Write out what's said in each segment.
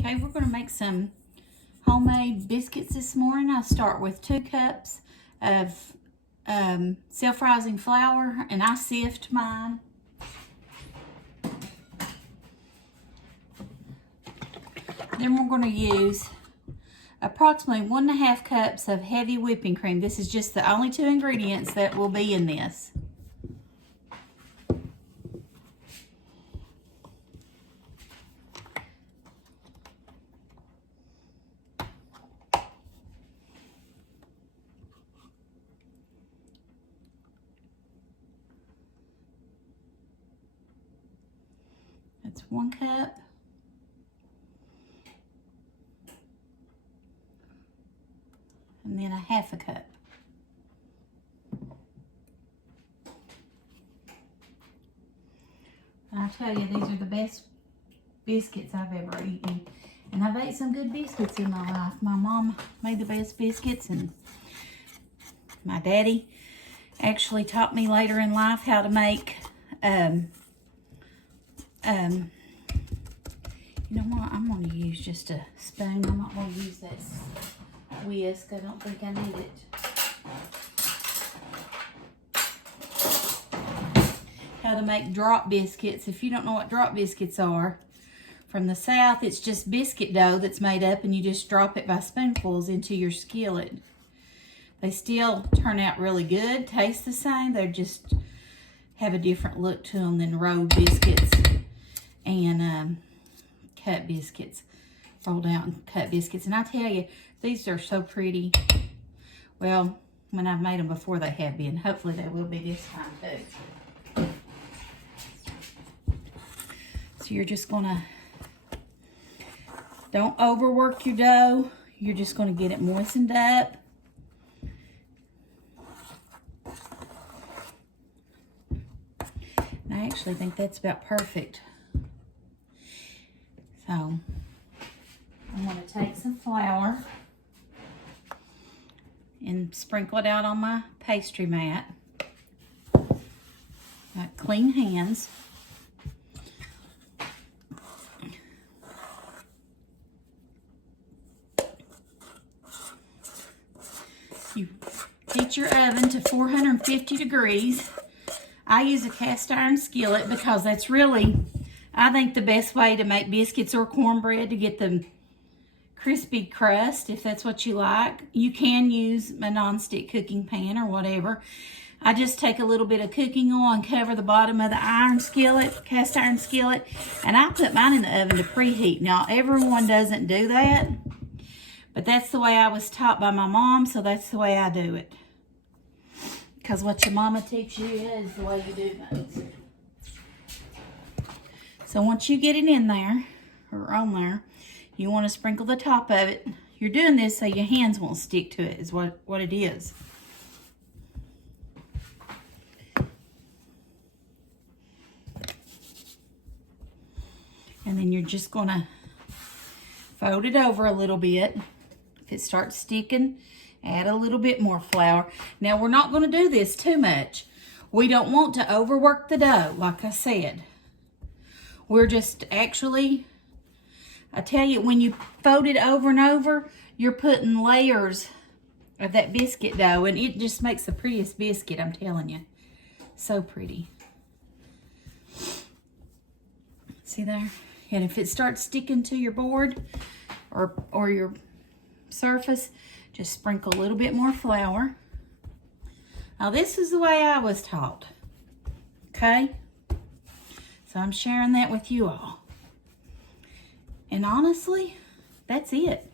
Okay, we're going to make some homemade biscuits this morning. I'll start with 2 cups of self-rising flour, and I sift mine. Then we're going to use approximately 1.5 cups of heavy whipping cream. This is just the only 2 ingredients that will be in this. That's 1 cup. And then 1/2 cup. And I tell you, these are the best biscuits I've ever eaten. And I've ate some good biscuits in my life. My mom made the best biscuits, and my daddy actually taught me later in life how to make you know what, I'm going to use just a spoon. I'm not going to use that whisk. I don't think I need it. How to make drop biscuits. If you don't know what drop biscuits are, from the South, it's just biscuit dough that's made up, and you just drop it by spoonfuls into your skillet. They still turn out really good, taste the same. They just have a different look to them than rolled biscuits and cut biscuits, rolled out and cut biscuits. And I tell you, these are so pretty. Well, when I've made them before, they have been. Hopefully they will be this time too. So you're just gonna, don't overwork your dough. You're just gonna get it moistened up. And I actually think that's about perfect. So, I'm going to take some flour and sprinkle it out on my pastry mat. Got clean hands. You heat your oven to 450 degrees. I use a cast iron skillet because that's really, I think, the best way to make biscuits or cornbread, to get the crispy crust, if that's what you like. You can use a non-stick cooking pan or whatever. I just take a little bit of cooking oil and cover the bottom of the iron skillet, cast iron skillet, and I put mine in the oven to preheat. Now, everyone doesn't do that, but that's the way I was taught by my mom, so that's the way I do it. Because what your mama teaches you is the way you do things. So once you get it in there, or on there, you want to sprinkle the top of it. You're doing this so your hands won't stick to it, is what it is. And then you're just going to fold it over a little bit. If it starts sticking, add a little bit more flour. Now, we're not going to do this too much. We don't want to overwork the dough, like I said. We're just actually, I tell you, when you fold it over and over, you're putting layers of that biscuit dough, and it just makes the prettiest biscuit, I'm telling you. So pretty. See there? And if it starts sticking to your board or your surface, just sprinkle a little bit more flour. Now, this is the way I was taught. Okay? So I'm sharing that with you all. And honestly, that's it.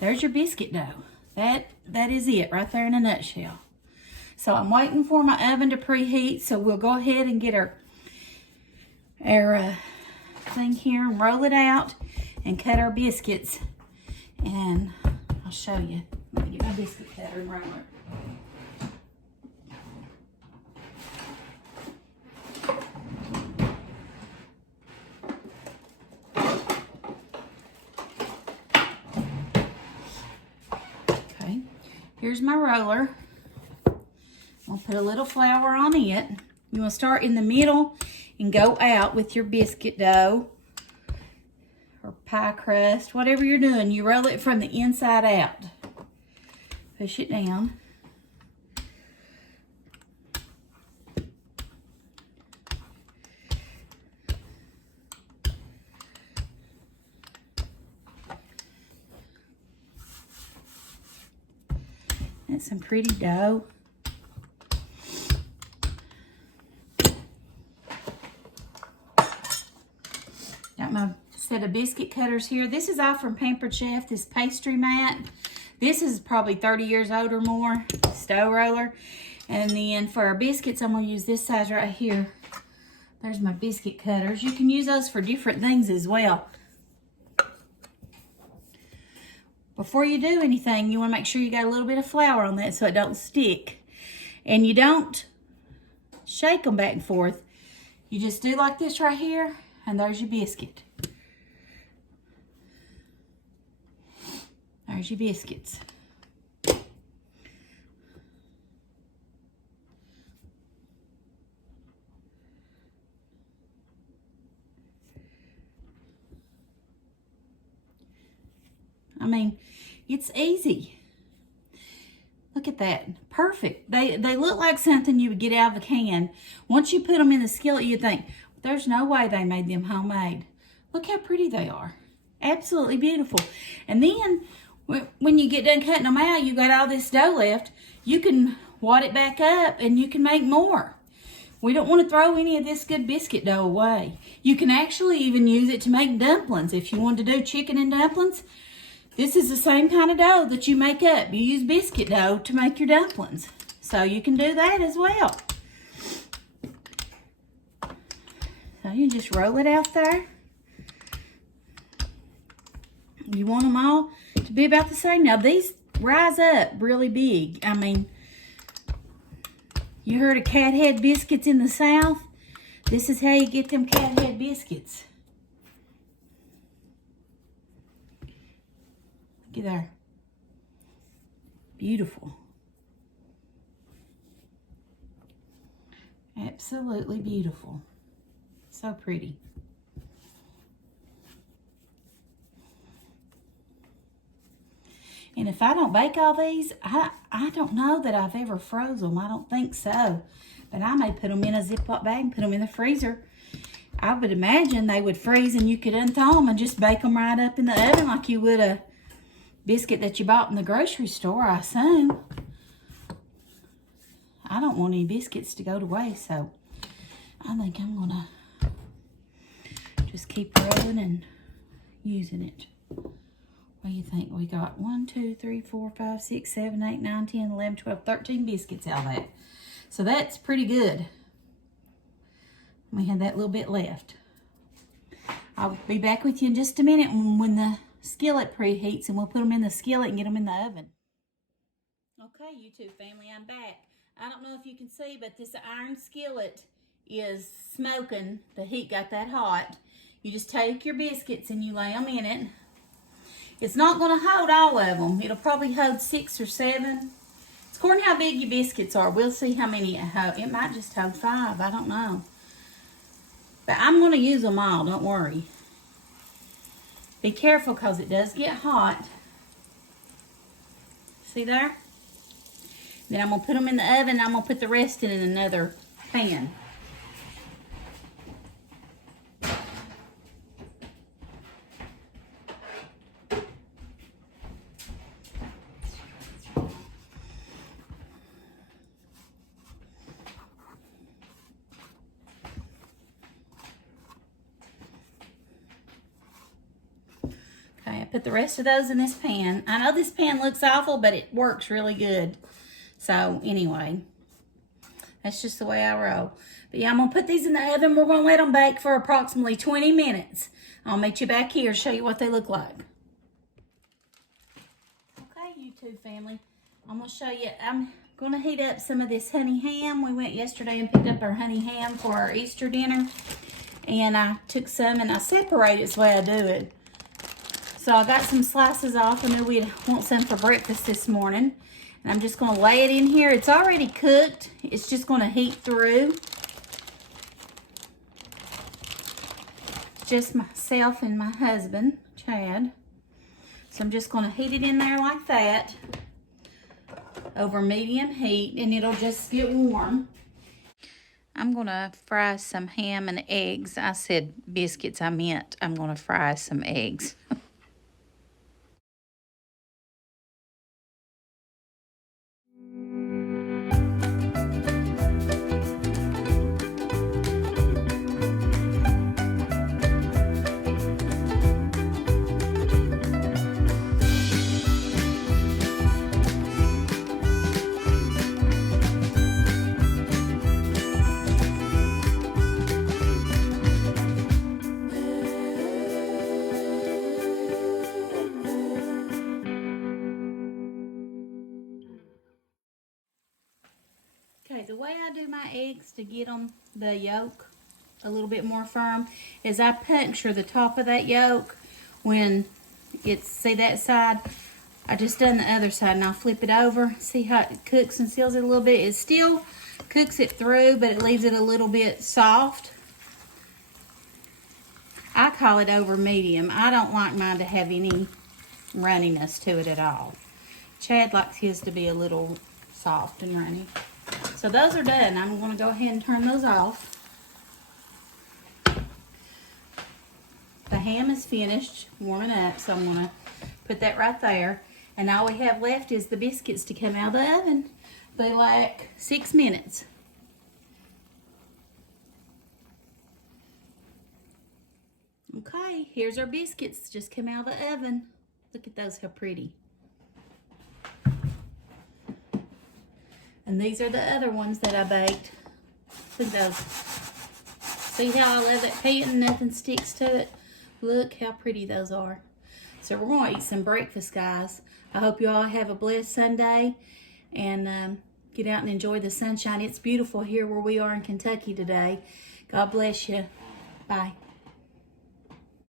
There's your biscuit dough. That is it right there in a nutshell. So I'm waiting for my oven to preheat, so we'll go ahead and get our thing here and roll it out and cut our biscuits. And I'll show you. Let me get my biscuit cutter and roller. Okay, here's my roller. I'll put a little flour on it. You want to start in the middle and go out with your biscuit dough or pie crust, whatever you're doing, you roll it from the inside out. Push it down. That's some pretty dough. Got my set of biscuit cutters here. This is all from Pampered Chef, this pastry mat. This is probably 30 years old or more, stove roller. And then for our biscuits, I'm gonna use this size right here. There's my biscuit cutters. You can use those for different things as well. Before you do anything, you wanna make sure you got a little bit of flour on that so it don't stick. And you don't shake them back and forth. You just do like this right here, and there's your biscuit. There's your biscuits. I mean, it's easy. Look at that. Perfect. They look like something you would get out of a can. Once you put them in the skillet, you think, there's no way they made them homemade. Look how pretty they are. Absolutely beautiful. And then, when you get done cutting them out, you got all this dough left. You can wad it back up and you can make more. We don't want to throw any of this good biscuit dough away. You can actually even use it to make dumplings. If you want to do chicken and dumplings, this is the same kind of dough that you make up. You use biscuit dough to make your dumplings. So you can do that as well. So you just roll it out there. You want them all to be about the same. Now these rise up really big. I mean, you heard of cat head biscuits in the South? This is how you get them cat head biscuits. Look at there. Beautiful. Absolutely beautiful. So pretty. And if I don't bake all these, I don't know that I've ever froze them. I don't think so. But I may put them in a Ziploc bag and put them in the freezer. I would imagine they would freeze and you could unthaw them and just bake them right up in the oven like you would a biscuit that you bought in the grocery store, I assume. I don't want any biscuits to go to waste, so I think I'm gonna just keep rolling and using it. What do you think? We got 1, 2, 3, 4, 5, 6, 7, 8, 9, 10, 11, 12, 13 biscuits out of that. So that's pretty good. We had that little bit left. I'll be back with you in just a minute when the skillet preheats, and we'll put them in the skillet and get them in the oven. Okay, YouTube family, I'm back. I don't know if you can see, but this iron skillet is smoking. The heat got that hot. You just take your biscuits and you lay them in it. It's not going to hold all of them. It'll probably hold 6 or 7. It's according to how big your biscuits are. We'll see how many it holds. It might just hold 5. I don't know. But I'm going to use them all. Don't worry. Be careful because it does get hot. See there? Then I'm going to put them in the oven. I'm going to put the rest in another pan. Okay, I put the rest of those in this pan. I know this pan looks awful, but it works really good. So anyway, that's just the way I roll. But yeah, I'm going to put these in the oven. We're going to let them bake for approximately 20 minutes. I'll meet you back here, show you what they look like. Okay, YouTube family, I'm going to show you. I'm going to heat up some of this honey ham. We went yesterday and picked up our honey ham for our Easter dinner. And I took some and I separate it. It's the way I do it. So I got some slices off. I knew we'd want some for breakfast this morning. And I'm just going to lay it in here. It's already cooked. It's just going to heat through. just myself and my husband, Chad. So I'm just gonna heat it in there like that over medium heat, and it'll just get warm. I'm gonna fry some ham and eggs. I said biscuits, I meant I'm gonna fry some eggs. Okay, the way I do my eggs to get them the yolk a little bit more firm is I puncture the top of that yolk when it's, see that side? I just done the other side and I'll flip it over. See how it cooks and seals it a little bit? It still cooks it through, but it leaves it a little bit soft. I call it over medium. I don't like mine to have any runniness to it at all. Chad likes his to be a little soft and runny. So those are done. I'm going to go ahead and turn those off. The ham is finished warming up, so I'm going to put that right there. And all we have left is the biscuits to come out of the oven. They like 6 minutes. Okay, here's our biscuits. Just come out of the oven. Look at those, how pretty. And these are the other ones that I baked. Look at those. See how I love it peeing, nothing sticks to it? Look how pretty those are. So we're going to eat some breakfast, guys. I hope you all have a blessed Sunday and get out and enjoy the sunshine. It's beautiful here where we are in Kentucky today. God bless you. Bye.